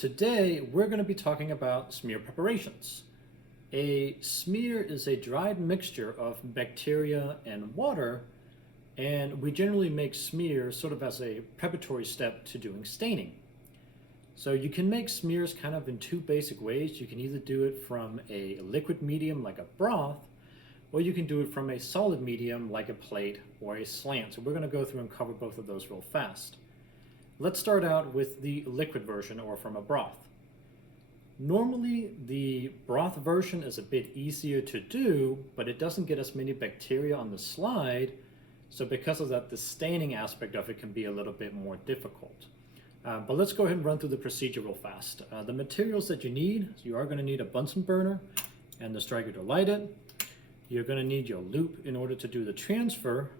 Today we're going to be talking about smear preparations. A smear is a dried mixture of bacteria and water, and we generally make smears sort of as a preparatory step to doing staining. So you can make smears kind of in two basic ways. You can either do it from a liquid medium like a broth, or you can do it from a solid medium like a plate or a slant. So we're going to go through and cover both of those real fast. Let's start out with the liquid version or from a broth. Normally the broth version is a bit easier to do, but it doesn't get as many bacteria on the slide. So because of that, the staining aspect of it can be a little bit more difficult. But let's go ahead and run through the procedure real fast. The materials that you need, you are going to need a Bunsen burner and the striker to light it. You're going to need your loop in order to do the transfer.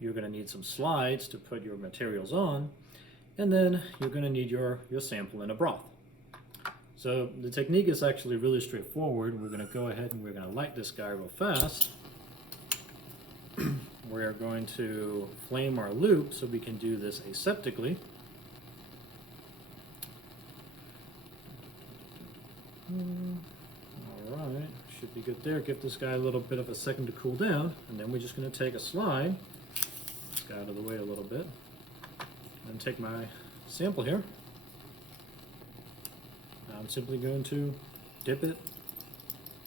You're going to need some slides to put your materials on. And then you're going to need your sample in a broth. So the technique is actually really straightforward. We're going to go ahead and we're going to light this guy real fast. We're going to flame our loop so we can do this aseptically. Alright, should be good there. Give this guy a little bit of a second to cool down, and then we're just going to take a slide. This guy out of the way a little bit. And take my sample here. I'm simply going to dip it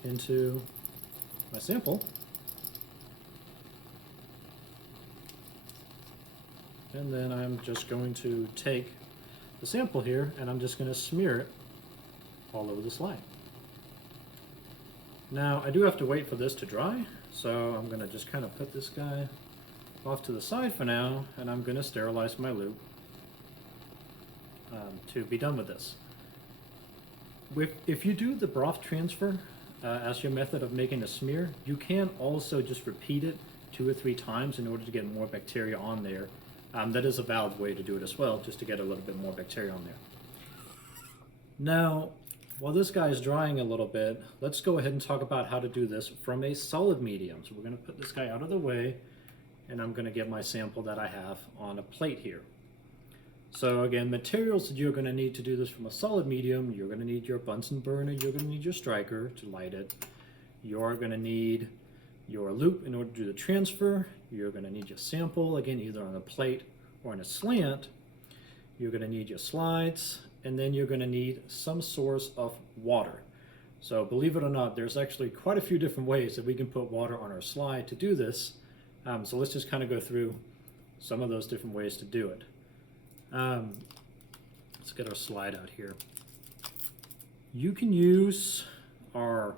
into my sample. And then I'm just going to take the sample here and I'm just going to smear it all over the slide. Now I do have to wait for this to dry, so I'm going to just kind of put this guy off to the side for now, and I'm going to sterilize my loop to be done with this. If you do the broth transfer as your method of making a smear, you can also just repeat it 2 or 3 times in order to get more bacteria on there. That is a valid way to do it as well, just to get a little bit more bacteria on there. Now, while this guy is drying a little bit, let's go ahead and talk about how to do this from a solid medium. So we're going to put this guy out of the way, and I'm going to get my sample that I have on a plate here. So again, materials that you're going to need to do this from a solid medium, you're going to need your Bunsen burner, you're going to need your striker to light it, you're going to need your loop in order to do the transfer, you're going to need your sample, again either on a plate or on a slant, you're going to need your slides, and then you're going to need some source of water. So believe it or not, there's actually quite a few different ways that we can put water on our slide to do this. So let's just kind of go through some of those different ways to do it. Let's get our slide out here. You can use our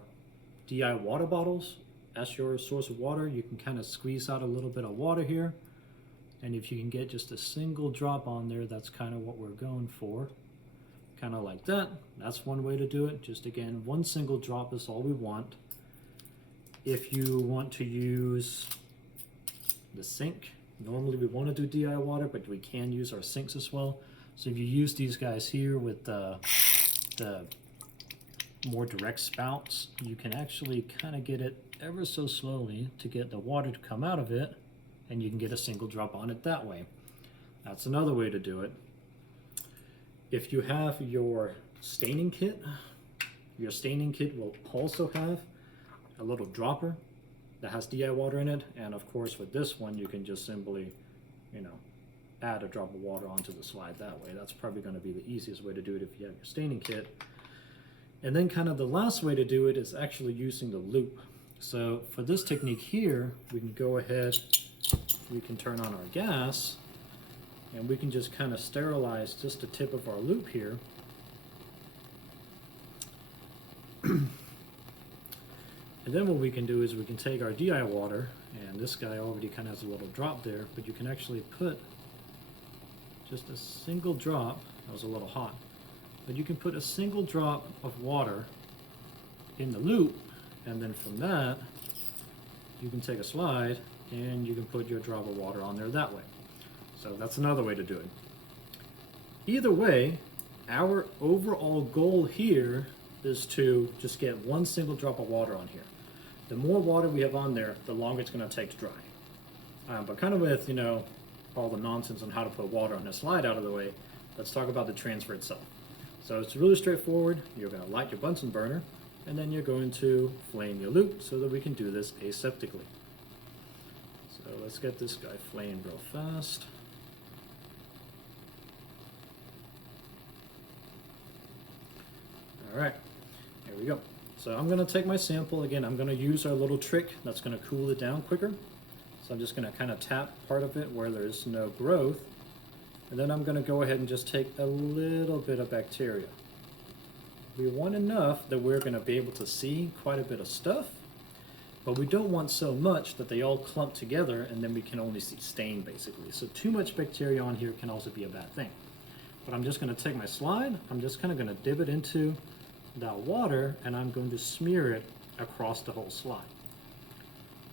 DI water bottles as your source of water. You can kind of squeeze out a little bit of water here, and if you can get just a single drop on there, that's kind of what we're going for. Kind of like that. That's one way to do it. Just again, one single drop is all we want. If you want to use the sink, normally we want to do DI water, but we can use our sinks as well. So if you use these guys here with the more direct spouts, you can actually kind of get it ever so slowly to get the water to come out of it, and you can get a single drop on it that way. That's another way to do it. If you have your staining kit will also have a little dropper that has DI water in it, and of course with this one you can just simply, add a drop of water onto the slide that way. That's probably going to be the easiest way to do it if you have your staining kit. And then kind of the last way to do it is actually using the loop. So for this technique here, we can go ahead, we can turn on our gas, and we can just kind of sterilize just the tip of our loop here. And then what we can do is we can take our DI water, and this guy already kind of has a little drop there, but you can actually put just a single drop. That was a little hot, but you can put a single drop of water in the loop, and then from that you can take a slide and you can put your drop of water on there that way. So that's another way to do it. Either way, our overall goal here is to just get one single drop of water on here. The more water we have on there, the longer it's going to take to dry. But kind of with, all the nonsense on how to put water on a slide out of the way, let's talk about the transfer itself. So it's really straightforward. You're going to light your Bunsen burner, and then you're going to flame your lute so that we can do this aseptically. So let's get this guy flamed real fast. All right, here we go. So I'm going to take my sample. Again, I'm going to use our little trick that's going to cool it down quicker. So I'm just going to kind of tap part of it where there's no growth. And then I'm going to go ahead and just take a little bit of bacteria. We want enough that we're going to be able to see quite a bit of stuff, but we don't want so much that they all clump together and then we can only see stain basically. So too much bacteria on here can also be a bad thing. But I'm just going to take my slide, I'm just kind of going to dip it into that water and I'm going to smear it across the whole slide.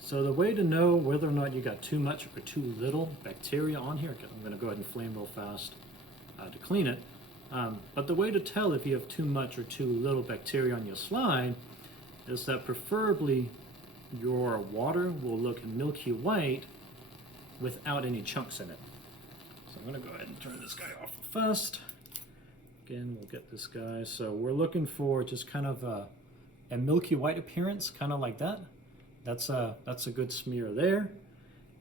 So the way to know whether or not you got too much or too little bacteria on here, I'm going to go ahead and flame real fast to clean it. But the way to tell if you have too much or too little bacteria on your slide is that preferably your water will look milky white without any chunks in it. So I'm going to go ahead and turn this guy off first. Again, we'll get this guy. So we're looking for just kind of a milky white appearance, kind of like that. That's a good smear there.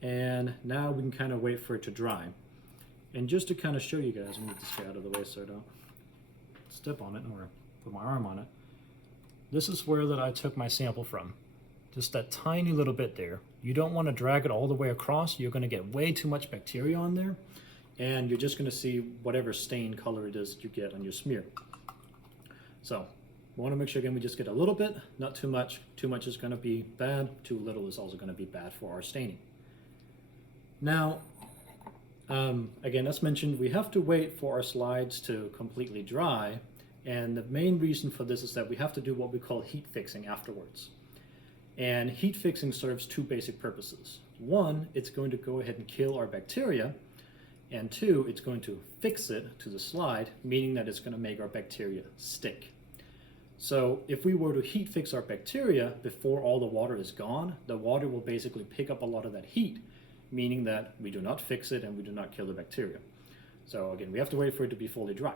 And now we can kind of wait for it to dry. And just to kind of show you guys, move this guy out of the way so I don't step on it or put my arm on it. This is where that I took my sample from. Just that tiny little bit there. You don't want to drag it all the way across. You're going to get way too much bacteria on there. And you're just going to see whatever stain color it is you get on your smear. So we want to make sure, again, we just get a little bit, not too much. Too much is going to be bad. Too little is also going to be bad for our staining. Now, again, as mentioned, we have to wait for our slides to completely dry. And the main reason for this is that we have to do what we call heat fixing afterwards. And heat fixing serves two basic purposes. One, it's going to go ahead and kill our bacteria. And two, it's going to fix it to the slide, meaning that it's going to make our bacteria stick. So if we were to heat fix our bacteria before all the water is gone, the water will basically pick up a lot of that heat, meaning that we do not fix it and we do not kill the bacteria. So again, we have to wait for it to be fully dry.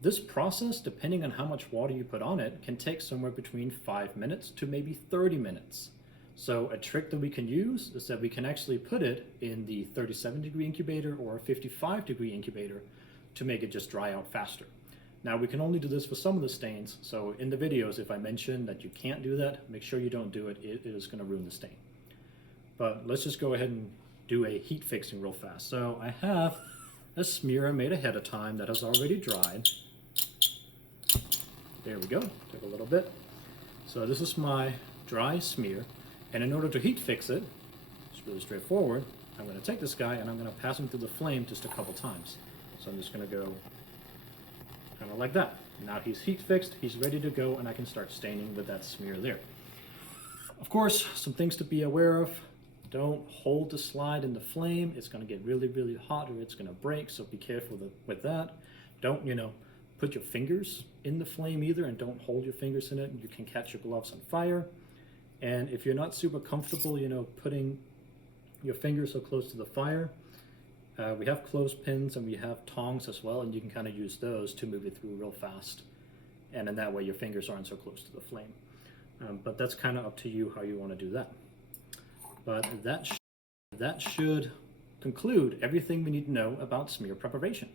This process, depending on how much water you put on it, can take somewhere between 5 minutes to maybe 30 minutes. So a trick that we can use is that we can actually put it in the 37-degree incubator or a 55-degree incubator to make it just dry out faster. Now we can only do this for some of the stains, so in the videos if I mention that you can't do that, make sure you don't do it, it is going to ruin the stain. But let's just go ahead and do a heat fixing real fast. So I have a smear I made ahead of time that has already dried. There we go, took a little bit. So this is my dry smear. And in order to heat fix it, it's really straightforward. I'm going to take this guy and I'm going to pass him through the flame just a couple times. So I'm just going to go kind of like that. Now he's heat fixed, he's ready to go, and I can start staining with that smear there. Of course, some things to be aware of. Don't hold the slide in the flame. It's going to get really, really hot or it's going to break, so be careful with that. Don't, put your fingers in the flame either, and don't hold your fingers in it. You can catch your gloves on fire. And if you're not super comfortable, putting your fingers so close to the fire, we have clothespins and we have tongs as well, and you can kind of use those to move it through real fast. And in that way, your fingers aren't so close to the flame. But that's kind of up to you how you want to do that. But that should conclude everything we need to know about smear preparation.